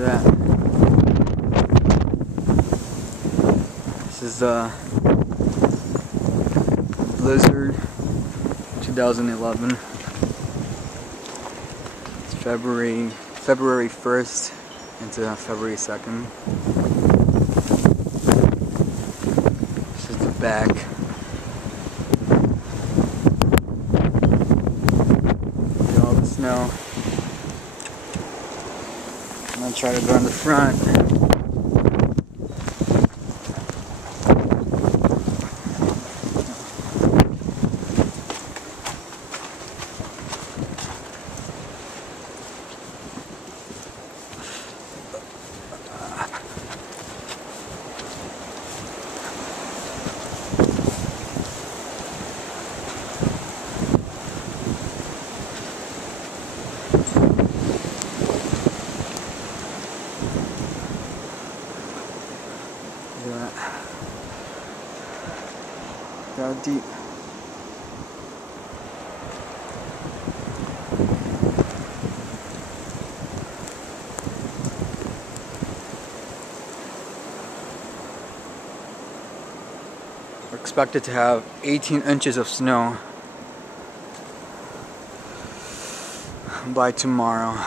Look at that. This is Blizzard 2011. It's February 1st into February 2nd. This is the back. Look at all the snow. I'm gonna try to go in the front. Look how deep. We're expected to have 18 inches of snow by tomorrow.